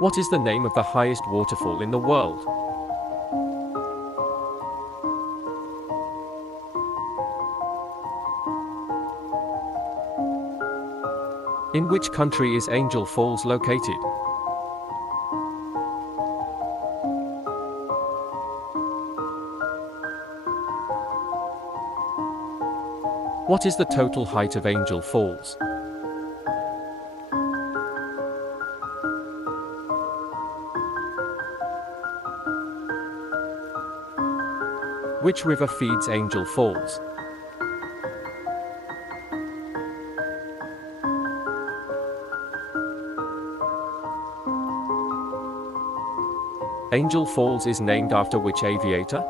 What is the name of the highest waterfall in the world? In which country is Angel Falls located? What is the total height of Angel Falls? Which river feeds Angel Falls? Angel Falls is named after which aviator?